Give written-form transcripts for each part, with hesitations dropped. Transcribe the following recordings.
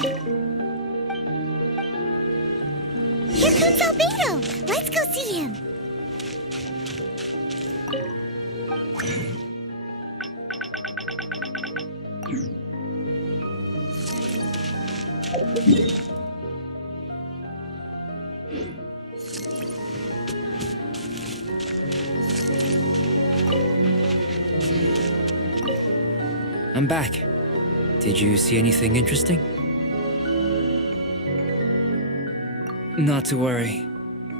Here comes Albedo! Let's go see him! I'm back. Did you see anything interesting? Not to worry.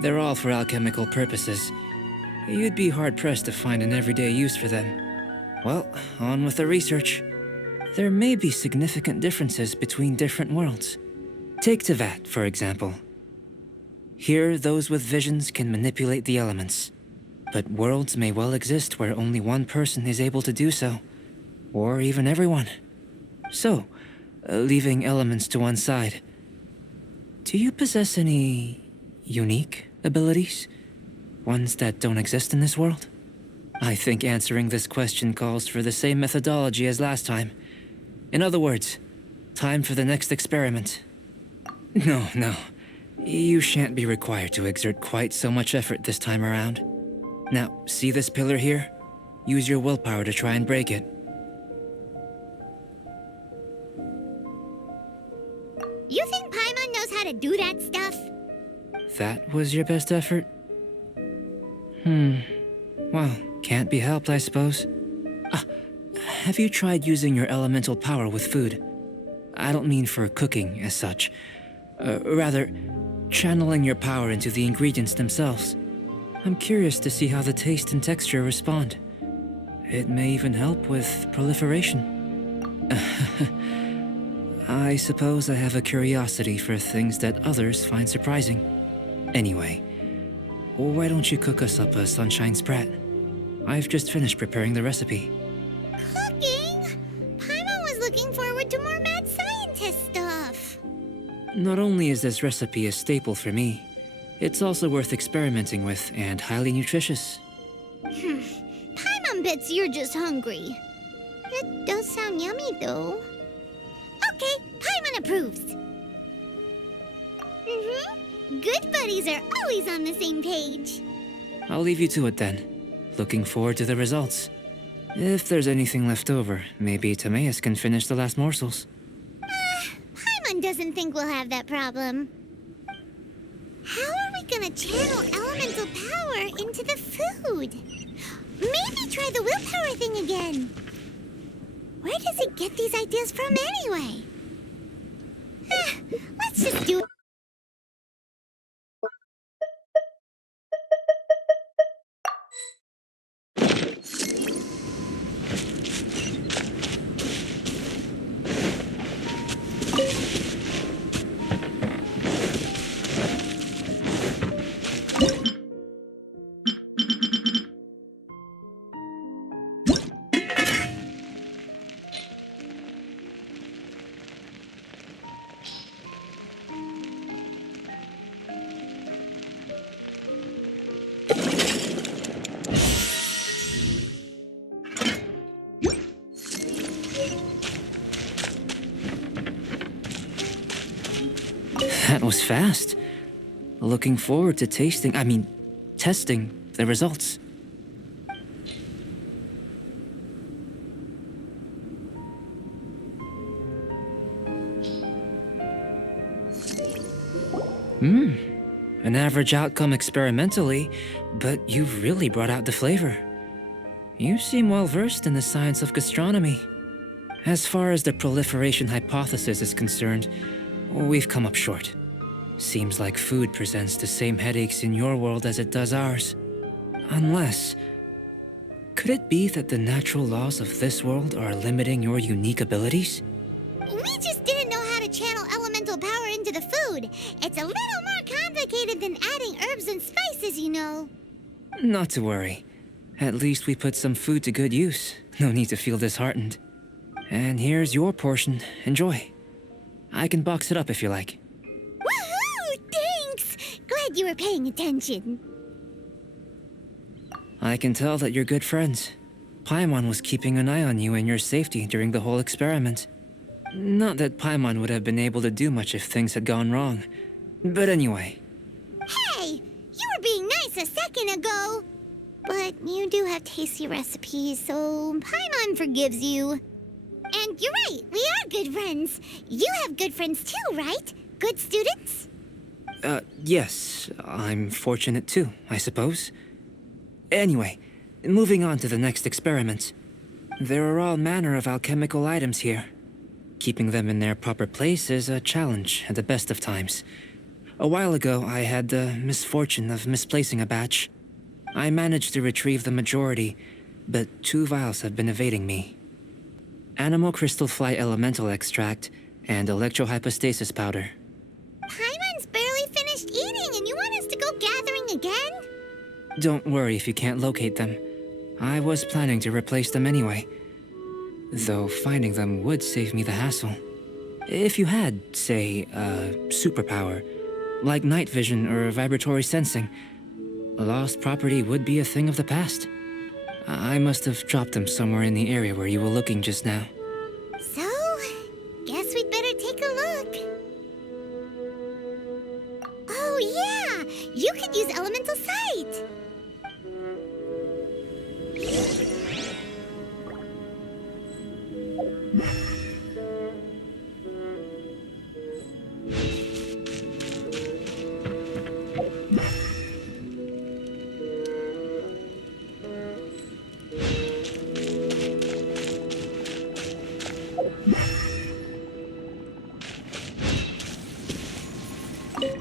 They're all for alchemical purposes. You'd be hard-pressed to find an everyday use for them. Well, on with the research. There may be significant differences between different worlds. Take Tevat, for example. Here, those with visions can manipulate the elements. But worlds may well exist where only one person is able to do so. Or even everyone. So, leaving elements to one side, do you possess any unique abilities? Ones that don't exist in this world? I think answering this question calls for the same methodology as last time. In other words, time for the next experiment. No. You shan't be required to exert quite so much effort this time around. Now, see this pillar here? Use your willpower to try and break it. You think Paimon knows how to do that stuff? That was your best effort? Well, can't be helped, I suppose. Have you tried using your elemental power with food? I don't mean for cooking as such. Rather, channeling your power into the ingredients themselves. I'm curious to see how the taste and texture respond. It may even help with proliferation. I suppose I have a curiosity for things that others find surprising. Anyway, why don't you cook us up a sunshine sprat? I've just finished preparing the recipe. Cooking? Paimon was looking forward to more mad scientist stuff. Not only is this recipe a staple for me, it's also worth experimenting with and highly nutritious. Paimon bets you're just hungry. It does sound yummy, though. Okay, Paimon approves. Good buddies are always on the same page. I'll leave you to it then. Looking forward to the results. If there's anything left over, maybe Timaeus can finish the last morsels. Paimon doesn't think we'll have that problem. How are we gonna channel elemental power into the food? Maybe try the willpower thing again. Where does he get these ideas from anyway? Let's just do it. That was fast. Looking forward to testing the results. An average outcome experimentally, but you've really brought out the flavor. You seem well versed in the science of gastronomy. As far as the proliferation hypothesis is concerned, we've come up short. Seems like food presents the same headaches in your world as it does ours. Unless... could it be that the natural laws of this world are limiting your unique abilities? We just didn't know how to channel elemental power into the food. It's a little more complicated than adding herbs and spices, you know. Not to worry. At least we put some food to good use. No need to feel disheartened. And here's your portion. Enjoy. I can box it up if you like. Woohoo! Thanks! Glad you were paying attention. I can tell that you're good friends. Paimon was keeping an eye on you and your safety during the whole experiment. Not that Paimon would have been able to do much if things had gone wrong. But anyway. Hey! You were being nice a second ago! But you do have tasty recipes, so Paimon forgives you. And you're right, we are good friends. You have good friends too, right? Good students? Yes. I'm fortunate too, I suppose. Anyway, moving on to the next experiment. There are all manner of alchemical items here. Keeping them in their proper place is a challenge at the best of times. A while ago, I had the misfortune of misplacing a batch. I managed to retrieve the majority, but 2 vials have been evading me. Animal crystal fly elemental extract and electrohypostasis powder. Paimon's barely finished eating and you want us to go gathering again? Don't worry if you can't locate them. I was planning to replace them anyway. Though finding them would save me the hassle. If you had, say, a superpower, like night vision or vibratory sensing, lost property would be a thing of the past. I must have dropped them somewhere in the area where you were looking just now. So, guess we'd better take a look. Oh yeah! You could use elemental sight!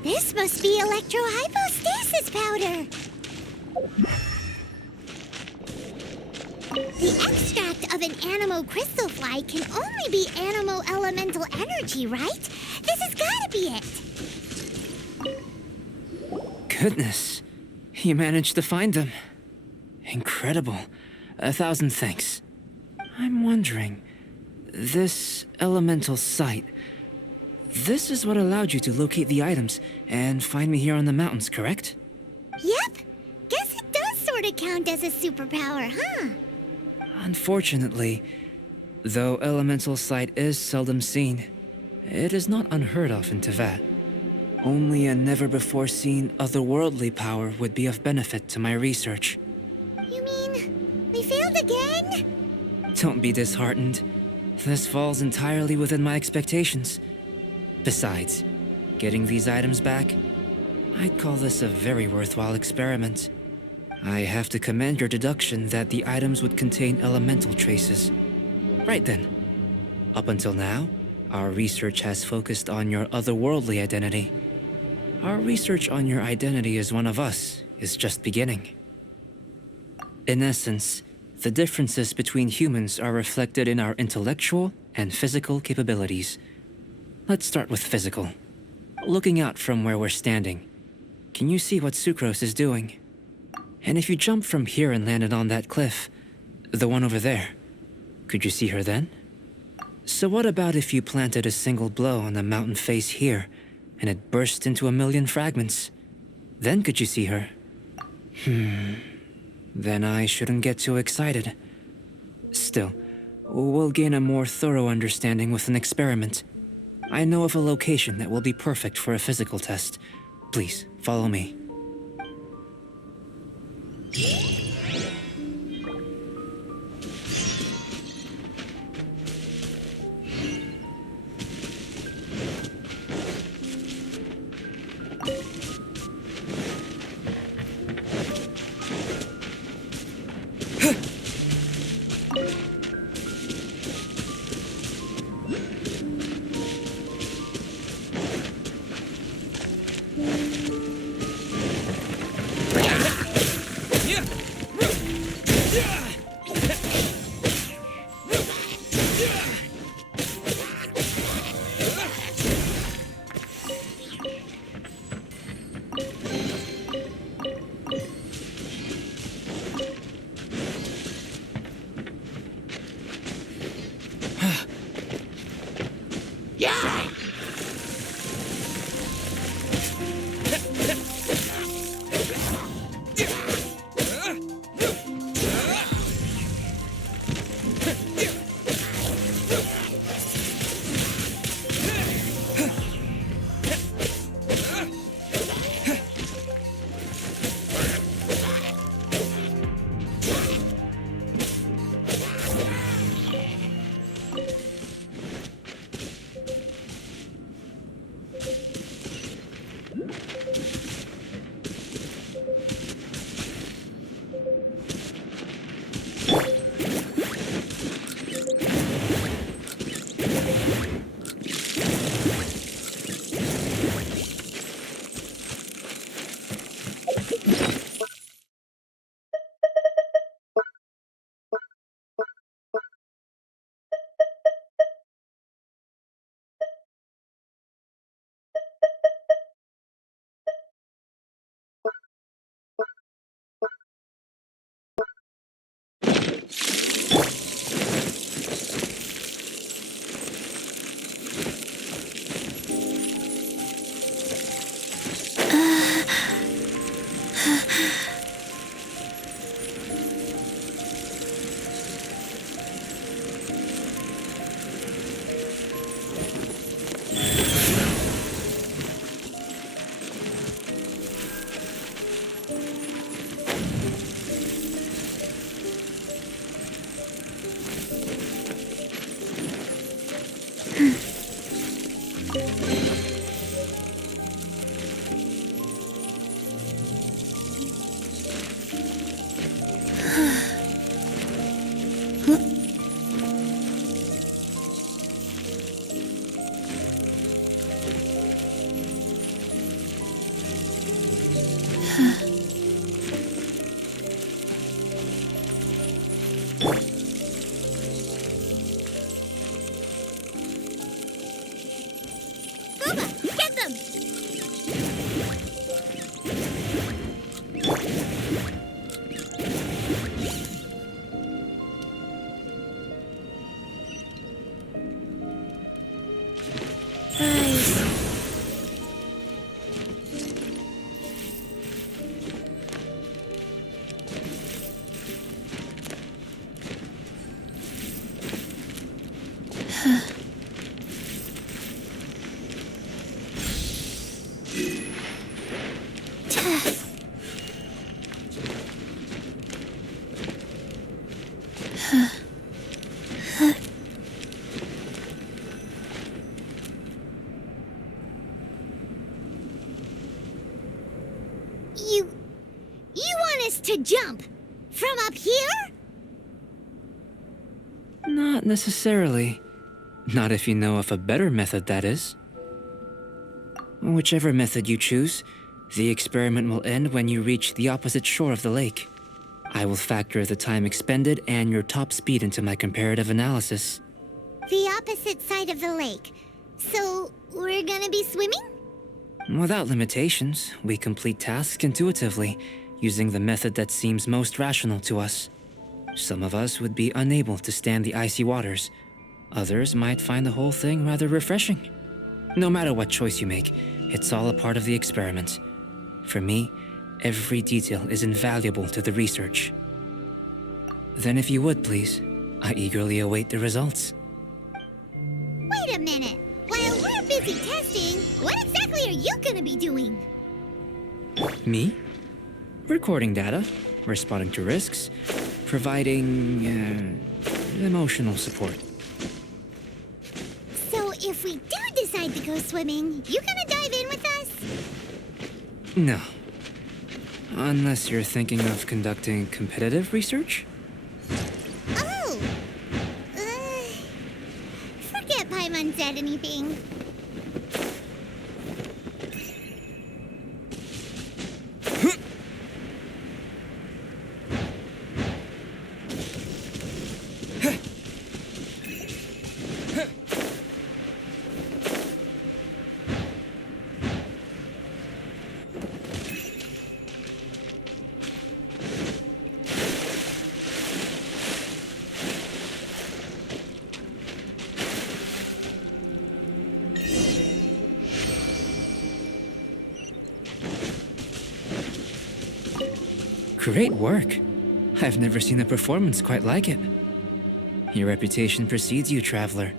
This must be electrohypostasis powder. The extract of an animal crystal fly can only be animal elemental energy, right? This has gotta be it. Goodness, you managed to find them. Incredible. 1,000 thanks. I'm wondering, this elemental sight, this is what allowed you to locate the items and find me here on the mountains, correct? Yep. Guess it does sort of count as a superpower, huh? Unfortunately, though elemental sight is seldom seen, it is not unheard of in Teyvat. Only a never-before-seen otherworldly power would be of benefit to my research. You mean we failed again? Don't be disheartened. This falls entirely within my expectations. Besides, getting these items back, I'd call this a very worthwhile experiment. I have to commend your deduction that the items would contain elemental traces. Right then. Up until now, our research has focused on your otherworldly identity. Our research on your identity as one of us is just beginning. In essence, the differences between humans are reflected in our intellectual and physical capabilities. Let's start with physical. Looking out from where we're standing, can you see what Sucrose is doing? And if you jumped from here and landed on that cliff, the one over there, could you see her then? So what about if you planted a single blow on the mountain face here, and it burst into 1,000,000 fragments? Then could you see her? Then I shouldn't get too excited. Still, we'll gain a more thorough understanding with an experiment. I know of a location that will be perfect for a physical test. Please, follow me. to jump? From up here? Not necessarily. Not if you know of a better method, that is. Whichever method you choose, the experiment will end when you reach the opposite shore of the lake. I will factor the time expended and your top speed into my comparative analysis. The opposite side of the lake. So, we're gonna be swimming? Without limitations, we complete tasks intuitively, using the method that seems most rational to us. Some of us would be unable to stand the icy waters. Others might find the whole thing rather refreshing. No matter what choice you make, it's all a part of the experiment. For me, every detail is invaluable to the research. Then if you would, please, I eagerly await the results. Wait a minute. While we're busy testing, what exactly are you gonna be doing? Me? Recording data, responding to risks, providing, emotional support. So if we do decide to go swimming, you gonna dive in with us? No. Unless you're thinking of conducting competitive research? Oh! Forget Paimon said anything. Great work. I've never seen a performance quite like it. Your reputation precedes you, Traveler.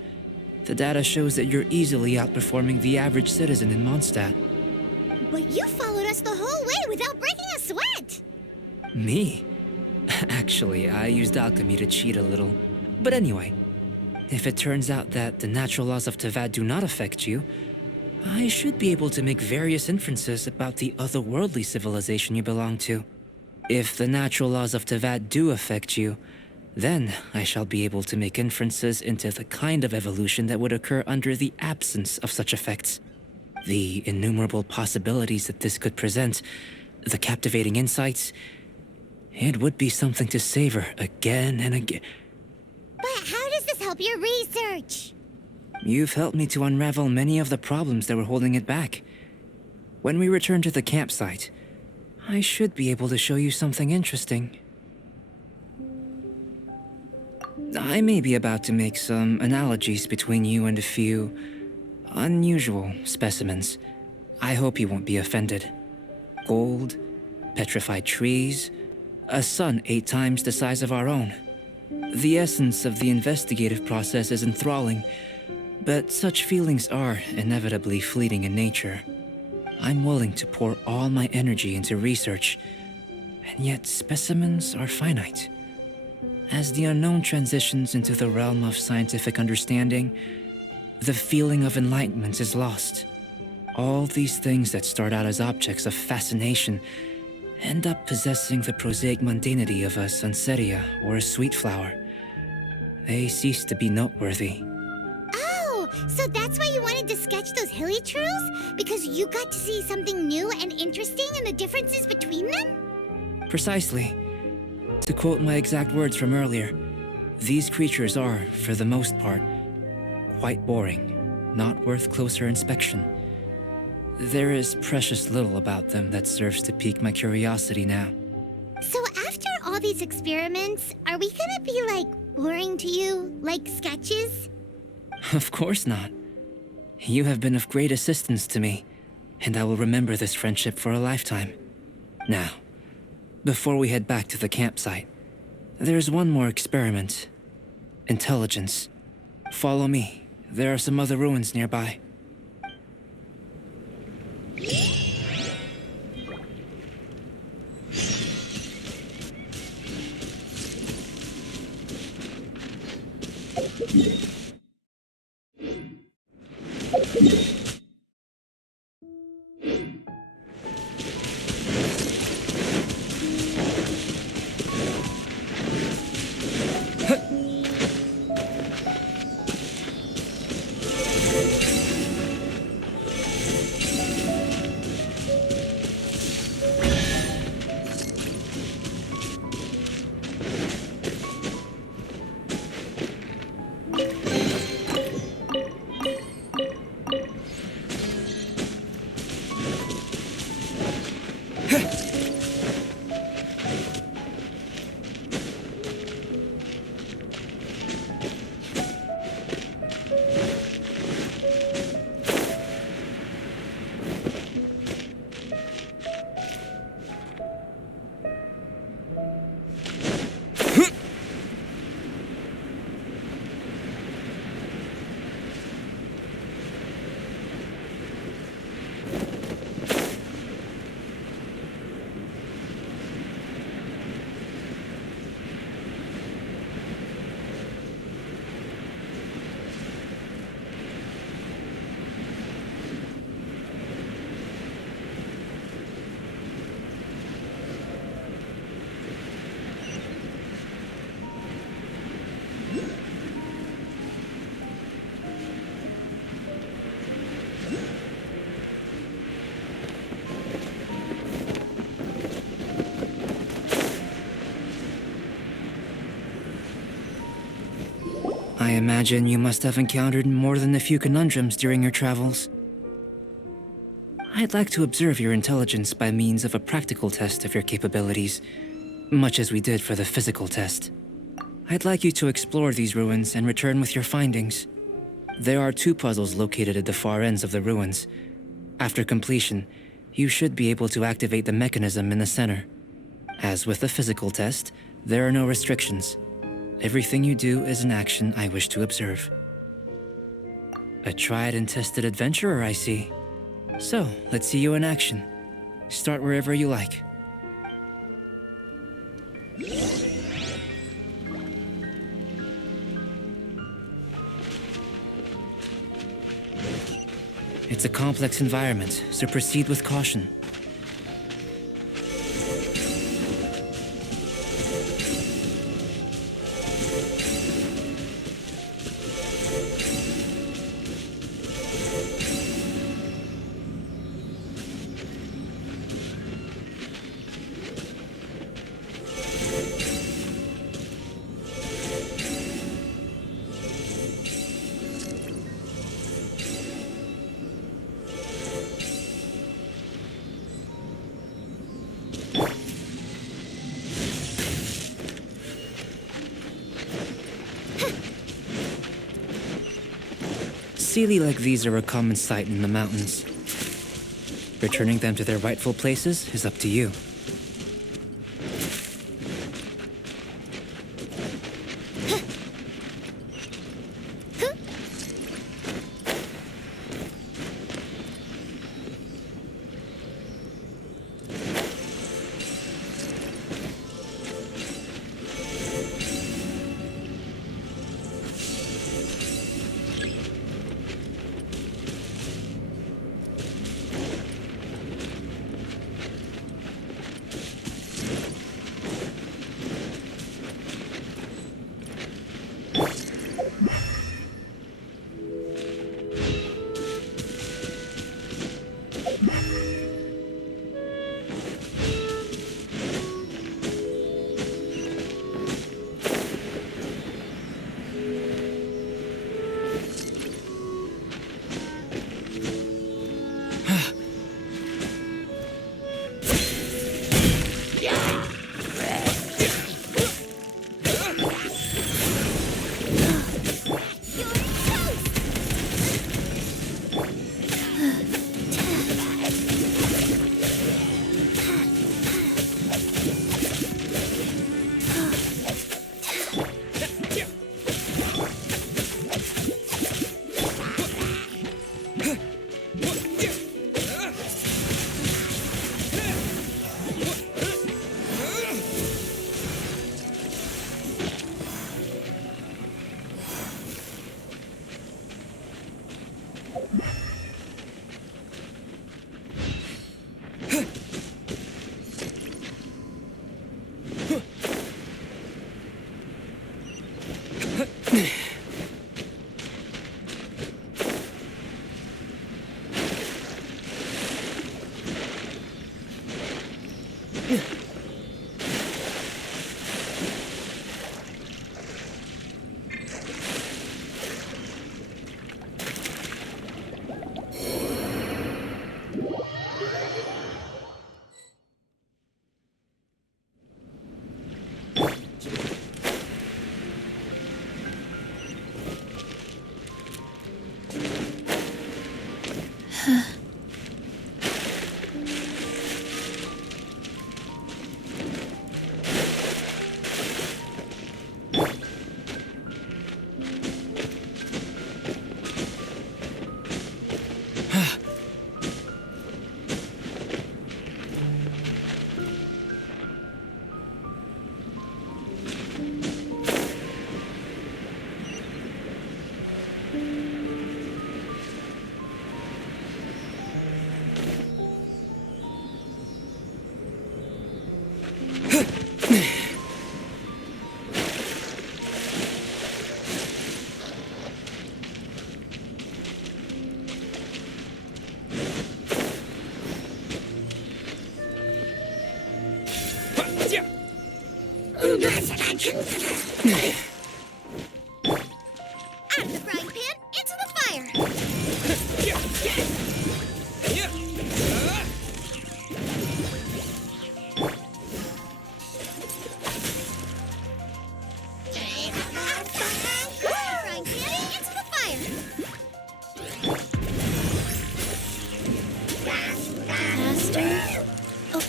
The data shows that you're easily outperforming the average citizen in Mondstadt. But you followed us the whole way without breaking a sweat! Me? Actually, I used alchemy to cheat a little. But anyway, if it turns out that the natural laws of Teyvat do not affect you, I should be able to make various inferences about the otherworldly civilization you belong to. If the natural laws of Teyvat do affect you, then I shall be able to make inferences into the kind of evolution that would occur under the absence of such effects. The innumerable possibilities that this could present, the captivating insights, it would be something to savor again and again. But how does this help your research? You've helped me to unravel many of the problems that were holding it back. When we return to the campsite, I should be able to show you something interesting. I may be about to make some analogies between you and a few unusual specimens. I hope you won't be offended. Gold, petrified trees, a sun 8 times the size of our own. The essence of the investigative process is enthralling, but such feelings are inevitably fleeting in nature. I'm willing to pour all my energy into research, and yet specimens are finite. As the unknown transitions into the realm of scientific understanding, the feeling of enlightenment is lost. All these things that start out as objects of fascination end up possessing the prosaic mundanity of a sunsetia or a sweet flower. They cease to be noteworthy. Oh, so that's why you wanted to sketch those hilichurls? Because you got to see something new and interesting in the differences between them? Precisely. To quote my exact words from earlier, these creatures are, for the most part, quite boring, not worth closer inspection. There is precious little about them that serves to pique my curiosity now. So after all these experiments, are we gonna be, boring to you? Like sketches? Of course not. You have been of great assistance to me, and I will remember this friendship for a lifetime. Now, before we head back to the campsite, there's one more experiment. Intelligence. Follow me. There are some other ruins nearby. I imagine you must have encountered more than a few conundrums during your travels. I'd like to observe your intelligence by means of a practical test of your capabilities, much as we did for the physical test. I'd like you to explore these ruins and return with your findings. There are 2 puzzles located at the far ends of the ruins. After completion, you should be able to activate the mechanism in the center. As with the physical test, there are no restrictions. Everything you do is an action I wish to observe. A tried and tested adventurer, I see. So, let's see you in action. Start wherever you like. It's a complex environment, so proceed with caution. Sealy like these are a common sight in the mountains. Returning them to their rightful places is up to you.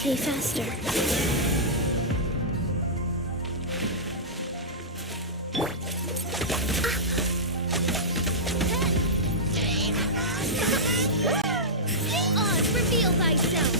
Okay, faster. Oz, reveal thyself.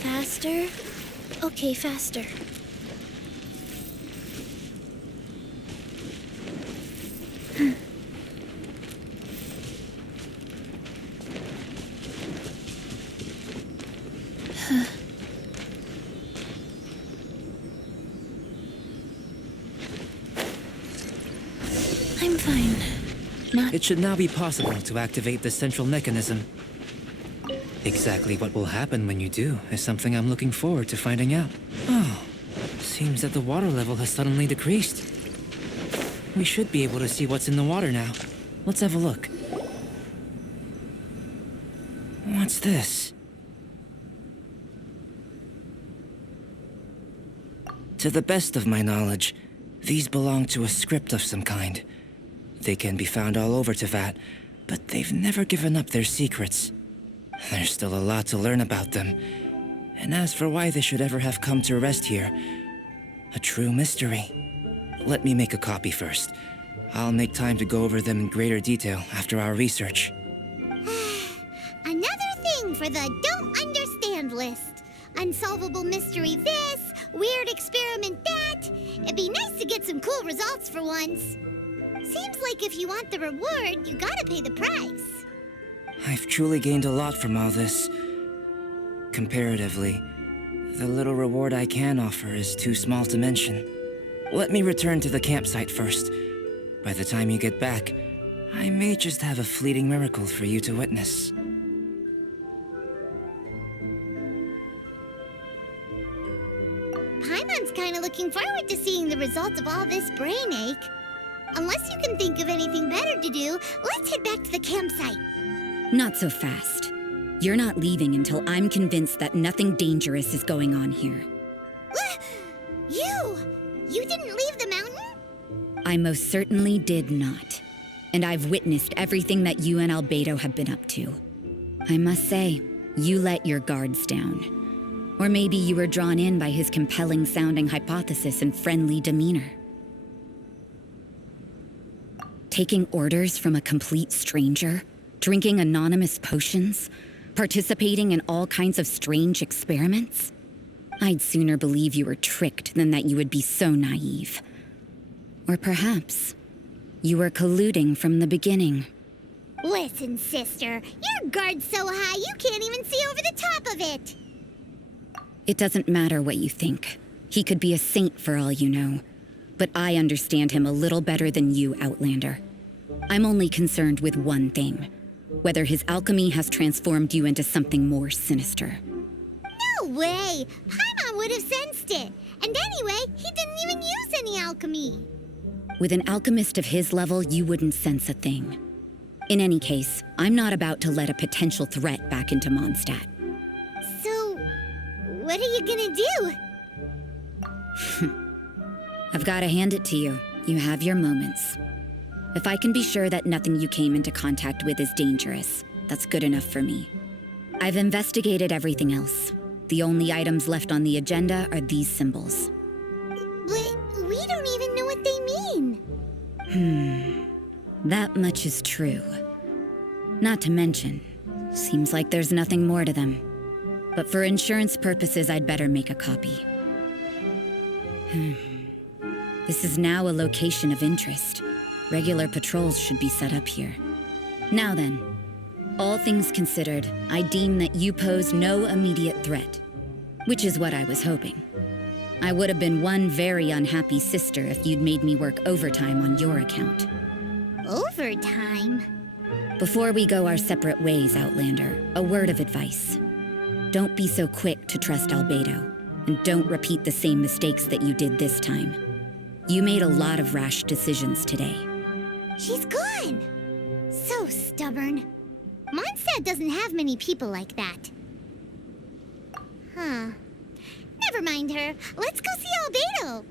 Faster? Okay, faster. I'm fine. Not... It should now be possible to activate the central mechanism. Exactly what will happen when you do is something I'm looking forward to finding out. Oh, seems that the water level has suddenly decreased. We should be able to see what's in the water now. Let's have a look. What's this? To the best of my knowledge, these belong to a script of some kind. They can be found all over Teyvat, but they've never given up their secrets. There's still a lot to learn about them. And as for why they should ever have come to rest here, a true mystery. Let me make a copy first. I'll make time to go over them in greater detail after our research. Another thing for the don't understand list. Unsolvable mystery this, weird experiment that. It'd be nice to get some cool results for once. Seems like if you want the reward, you gotta pay the price. I've truly gained a lot from all this. Comparatively, the little reward I can offer is too small to mention. Let me return to the campsite first. By the time you get back, I may just have a fleeting miracle for you to witness. Paimon's kinda looking forward to seeing the results of all this brain ache. Unless you can think of anything better to do, let's head back to the campsite. Not so fast. You're not leaving until I'm convinced that nothing dangerous is going on here. You didn't leave the mountain? I most certainly did not. And I've witnessed everything that you and Albedo have been up to. I must say, you let your guards down. Or maybe you were drawn in by his compelling-sounding hypothesis and friendly demeanor. Taking orders from a complete stranger? Drinking anonymous potions? Participating in all kinds of strange experiments? I'd sooner believe you were tricked than that you would be so naive. Or perhaps, you were colluding from the beginning. Listen, sister, your guard's so high you can't even see over the top of it. It doesn't matter what you think. He could be a saint for all you know. But I understand him a little better than you, Outlander. I'm only concerned with one thing. Whether his alchemy has transformed you into something more sinister. No way! Paimon would have sensed it. And anyway, he didn't even use any alchemy. With an alchemist of his level, you wouldn't sense a thing. In any case, I'm not about to let a potential threat back into Mondstadt. So, what are you gonna do? I've got to hand it to you. You have your moments. If I can be sure that nothing you came into contact with is dangerous, that's good enough for me. I've investigated everything else. The only items left on the agenda are these symbols. But we don't even know what they mean. That much is true. Not to mention, seems like there's nothing more to them. But for insurance purposes, I'd better make a copy. This is now a location of interest. Regular patrols should be set up here. Now then, all things considered, I deem that you pose no immediate threat. Which is what I was hoping. I would have been one very unhappy sister if you'd made me work overtime on your account. Overtime? Before we go our separate ways, Outlander, a word of advice. Don't be so quick to trust Albedo, and don't repeat the same mistakes that you did this time. You made a lot of rash decisions today. She's gone! So stubborn. Mondstadt doesn't have many people like that. Huh. Never mind her. Let's go see Albedo.